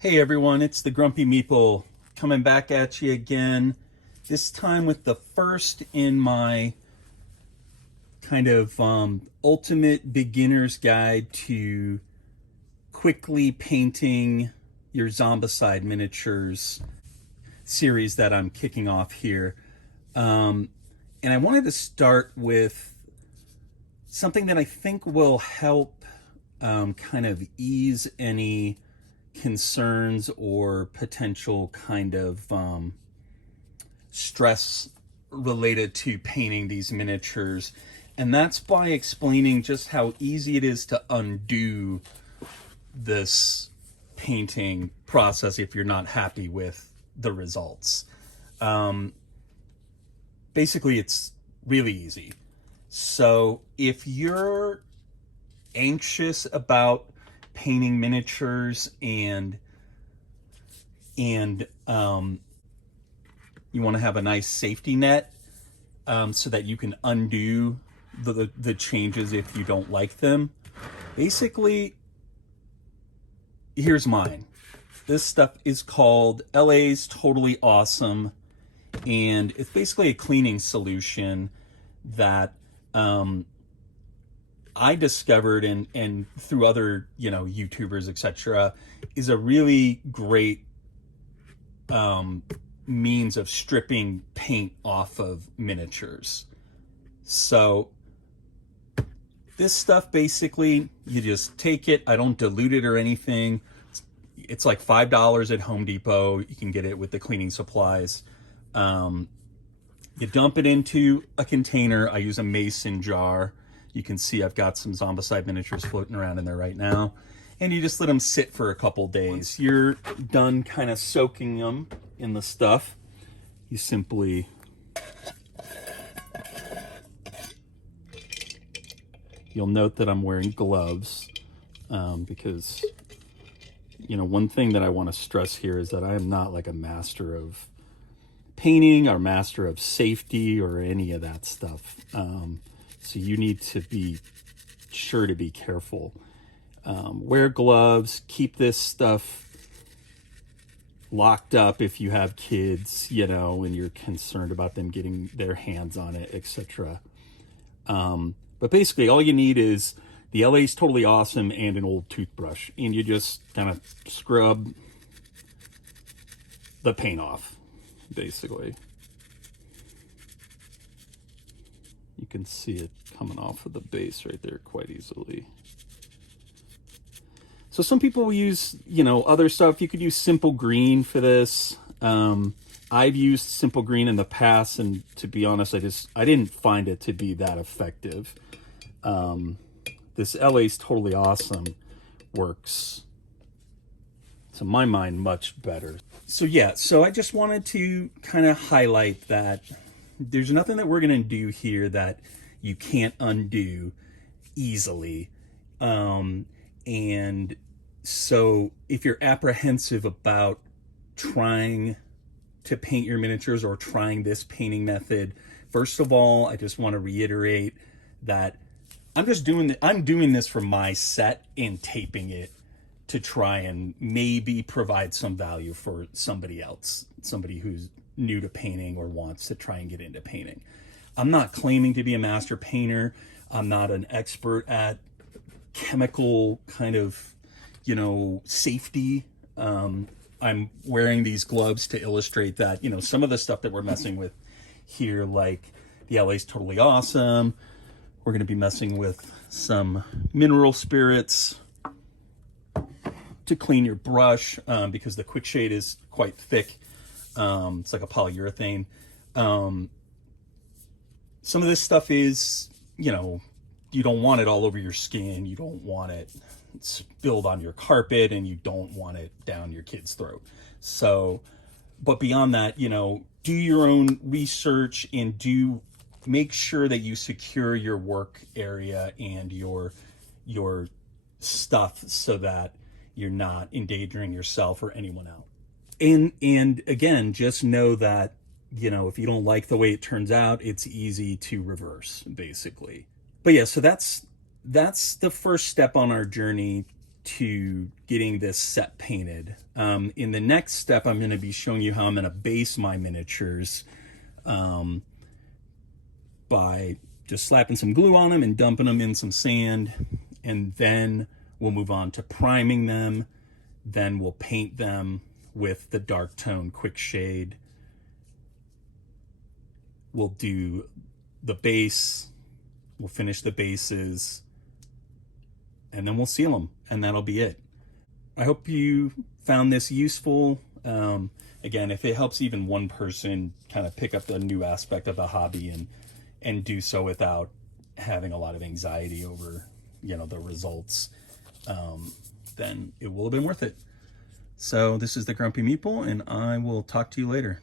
Hey everyone, it's the Grumpy Meeple coming back at you again. This time with the first in my kind of ultimate beginner's guide to quickly painting your Zombicide miniatures series that I'm kicking off here. Um, and I wanted to start with something that I think will help kind of ease any concerns or potential kind of stress related to painting these miniatures. And that's by explaining just how easy it is to undo this painting process if you're not happy with the results. Um, Basically, it's really easy. So if you're anxious about painting miniatures and you want to have a nice safety net, so that you can undo the changes if you don't like them. Basically, here's mine. This stuff is called LA's Totally Awesome, and it's basically a cleaning solution that I discovered and through other YouTubers, etc., is a really great means of stripping paint off of miniatures. So this stuff, basically, you just take it. I don't dilute it or anything. It's like $5 at Home Depot. You can get it with the cleaning supplies. You dump it into a container. I use a mason jar. You can see I've got some Zombicide miniatures floating around in there right now. And you just let them sit for a couple days. You're done kind of soaking them in the stuff. You simply you'll note that I'm wearing gloves, because one thing that I want to stress here is that I am not like a master of painting or master of safety or any of that stuff. So you need to be sure to be careful. Wear gloves, keep this stuff locked up if you have kids, and you're concerned about them getting their hands on it, etc. But basically, all you need is the LA's Totally Awesome and an old toothbrush, and you just kind of scrub the paint off, basically. You can see it coming off of the base right there quite easily. So some people will use, other stuff. You could use Simple Green for this. I've used Simple Green in the past, and to be honest, I didn't find it to be that effective. This LA's Totally Awesome works, to my mind, much better. So yeah, so I just wanted to kind of highlight that there's nothing that we're going to do here that you can't undo easily. And so if you're apprehensive about trying to paint your miniatures or trying this painting method, first of all, I just want to reiterate that I'm doing this for my set and taping it to try and maybe provide some value for somebody else, somebody who's new to painting or wants to try and get into painting. I'm not claiming to be a master painter. I'm not an expert at chemical kind of, safety. I'm wearing these gloves to illustrate that, some of the stuff that we're messing with here, like the LA's Totally Awesome. We're going to be messing with some mineral spirits to clean your brush, because the quick shade is quite thick. It's like a polyurethane. Some of this stuff is, you don't want it all over your skin. You don't want it spilled on your carpet, and you don't want it down your kid's throat. So, but beyond that, do your own research and make sure that you secure your work area and your stuff so that you're not endangering yourself or anyone else. And again, just know that, if you don't like the way it turns out, it's easy to reverse, basically. But yeah, so that's the first step on our journey to getting this set painted. In the next step, I'm going to be showing you how I'm going to base my miniatures by just slapping some glue on them and dumping them in some sand, and then we'll move on to priming them. Then we'll paint them with the dark tone quick shade. We'll do the base, we'll finish the bases, and then we'll seal them, and that'll be it. I hope you found this useful. Again, if it helps even one person kind of pick up the new aspect of the hobby and do so without having a lot of anxiety over, the results, then it will have been worth it. So this is the Grumpy Meeple, and I will talk to you later.